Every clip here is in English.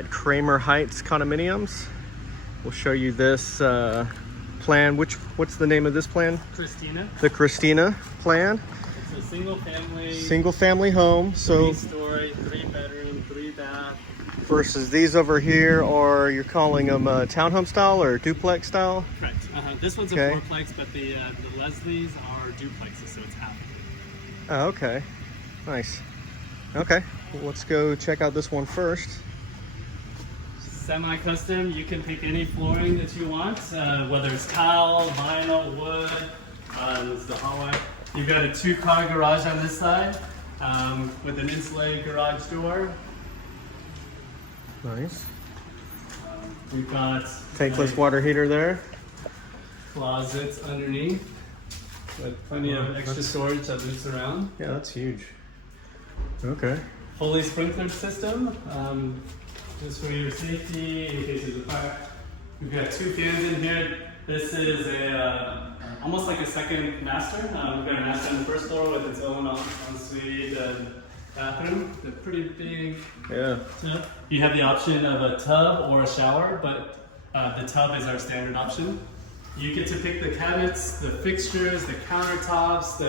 at Kramer Heights Condominiums. We'll show you this plan. What's the name of this plan? Christina. The Christina plan. It's a single family home. So 3-story, 3-bedroom, 3-bath. Versus these over here, or you're calling them townhome style or duplex style? Correct. This one's a fourplex, but the Leslies are duplexes, so it's half. Oh, okay. Nice. Okay, well, let's go check out this one first. Semi-custom, you can pick any flooring that you want, whether it's tile, vinyl, wood. This is the hallway. You've got a 2-car garage on this side with an insulated garage door. Nice. We've got tankless water heater there. Closets underneath with plenty of extra storage that moves around. Yeah, that's huge. Okay. Fully sprinkler system, just for your safety in case there's a fire. We've got 2 fans in here. This is almost like a second master. We've got a master on the first floor with its own ensuite bathroom. They're pretty big. Yeah. Tub. You have the option of a tub or a shower, but the tub is our standard option. You get to pick the cabinets, the fixtures, the countertops.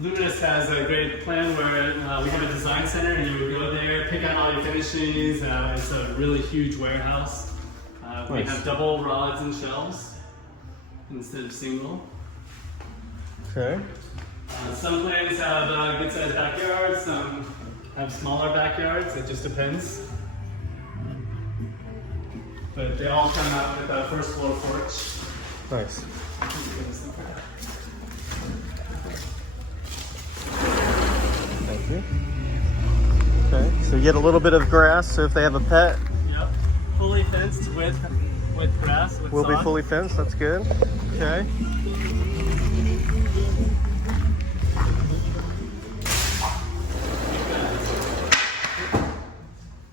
Luminous has a great plan where we have a design center and you would go there, pick out all your finishings. It's a really huge warehouse. Nice. We have double rods and shelves instead of single. Okay. Some plans have good sized backyards, some have smaller backyards, it just depends. But they all come out with a first floor porch. Nice. Thank you. Okay, so you get a little bit of grass, so if they have a pet. Yep, fully fenced with grass, with Will sod. be fully fenced, that's good. Okay.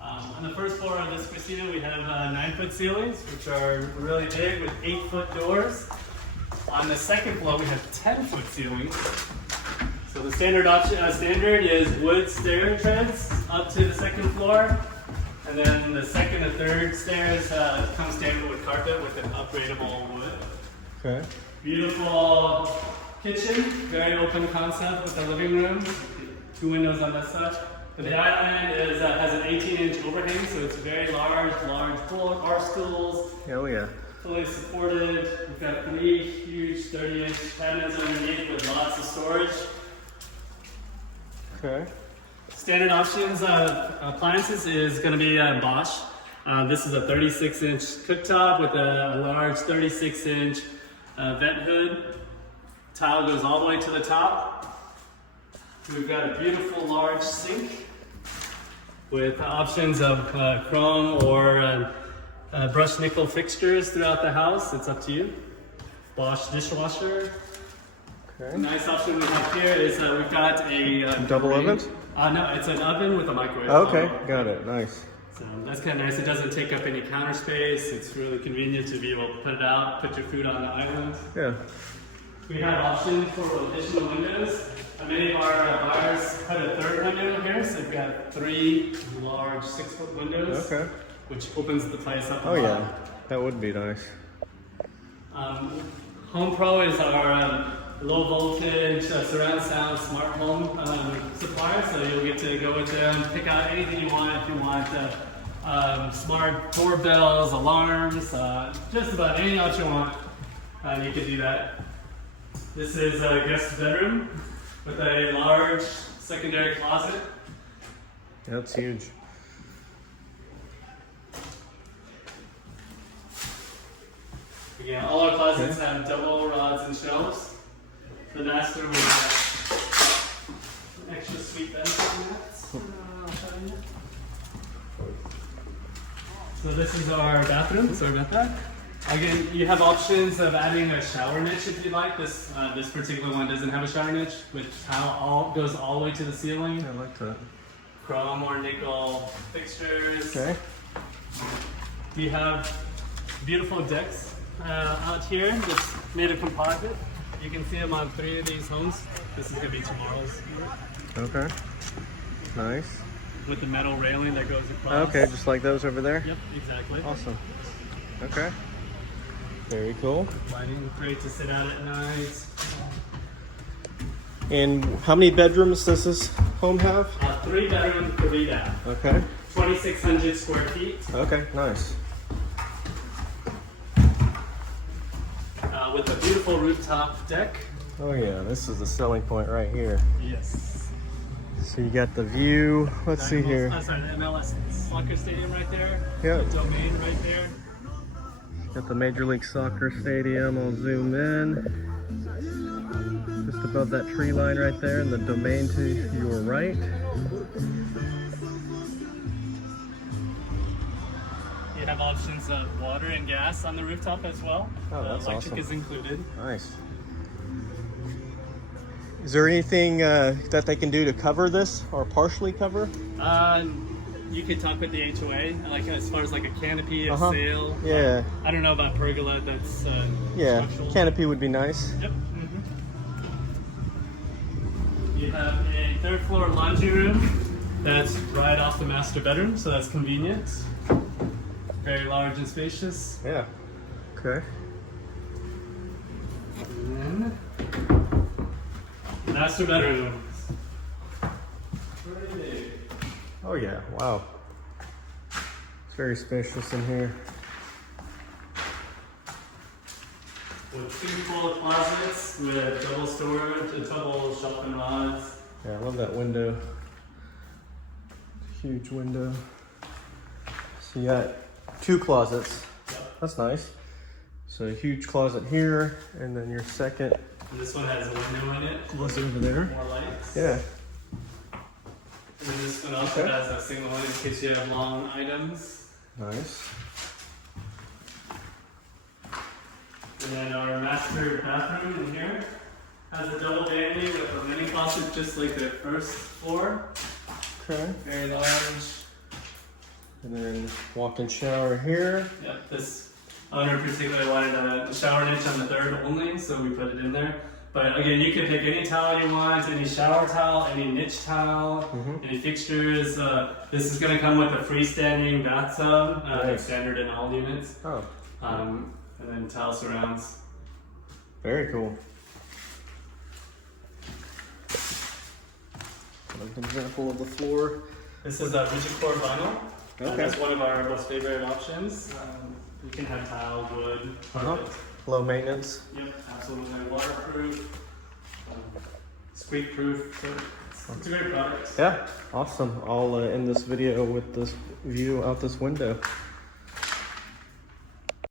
On the first floor of this Christina, we have 9-foot ceilings, which are really big with 8-foot doors. On the second floor, we have 10-foot ceilings. So the standard is wood stair treads up to the second floor, and then the second and third stairs come standard with carpet with an upgradable wood. Okay. Beautiful kitchen, very open concept with the living room, 2 windows on that side. The island has an 18-inch overhang, so it's very large bar stools. Oh yeah. Fully supported. We've got 3 huge 30-inch cabinets underneath with lots of storage. Okay. Standard options appliances is going to be Bosch. This is a 36-inch cooktop with a large 36-inch vent hood. Tile goes all the way to the top. We've got a beautiful large sink with options of chrome or brushed nickel fixtures throughout the house. It's up to you. Bosch dishwasher. Okay. Nice option we have here is we've got a double oven? No, it's an oven with a microwave. Okay, got it. Nice. So that's kind of nice. It doesn't take up any counter space. It's really convenient to be able to put it out, put your food on the island. Yeah. We have options for additional windows. Many of our buyers put a third window here, so we've got 3 large 6-foot windows, Okay. which opens the place up a Oh lot. yeah, that would be nice. Home Pro is our low voltage surround sound smart home supplier, so you'll get to go with them, pick out anything you want. If you want smart doorbells, alarms, just about anything else you want, you can do that. This is a guest bedroom with a large secondary closet. That's huge. Again, all our closets have double rods and shelves. The master will have an extra suite bedroom mats. I'll show you. So this is our bathroom. Sorry about that. Again, you have options of adding a shower niche if you like. This particular one doesn't have a shower niche, which goes all the way to the ceiling. I like that. Chrome or nickel fixtures. Okay. You have beautiful decks out here that's made of composite. You can see them on 3 of these homes. This is going to be tomorrow's. Okay. Nice. with the metal railing that goes across. Okay, just like those over there? Yep, exactly. Awesome. Okay. Very cool. Lighting, great to sit out at night. And how many bedrooms does this home have? 3 bedroom, 3 bath. Okay. 2,600 square feet. Okay, nice. With a beautiful rooftop deck. Oh yeah, this is the selling point right here. Yes. So you got the view. Let's see here. Sorry, the MLS soccer stadium right there. Yeah. The domain right there. Got the Major League Soccer stadium. I'll zoom in. Just above that tree line right there, and the domain to your right. You have options of water and gas on the rooftop as well. Oh, that's electric awesome. is included. Nice. Is there anything that they can do to cover this or partially cover? You could talk with the HOA, like as far as like a canopy, a Uh-huh. sail. Yeah. I don't know about pergola. That's Yeah, structural. canopy would be nice. Yep. You have a 3rd floor laundry room that's right off the master bedroom, so that's convenient. Very large and spacious. Yeah. Okay. And then master bedroom. Pretty big. Oh yeah, wow. It's very spacious in here. With 2 full closets with double storage, a double shelf and rods. Yeah, I love that window. Huge window. So you got 2 closets. Yep. That's nice. So a huge closet here, and then your second And this one has a window in it. closet over there. More lights. Yeah. And then this one also Okay. has a single one in case you have long items. Nice. And then our master bathroom in here has a double vanity with a mini faucet just like the first floor. Okay. Very large. And then walk-in shower here. Yep, this owner particularly wanted a shower niche on the 3rd only, so we put it in there. But again, you can pick any towel you want, any shower towel, any niche towel, any fixtures. This is going to come with a freestanding bathtub, that's standard in all units. Oh, And then towel surrounds. very cool. An example of the floor. This is a rigid core vinyl. Okay. That's one of our most favorite options. You can have tile, wood, carpet. Low maintenance. Yep, absolutely waterproof, squeak proof. So it's a great product. Yeah, awesome. I'll end this video with this view out this window.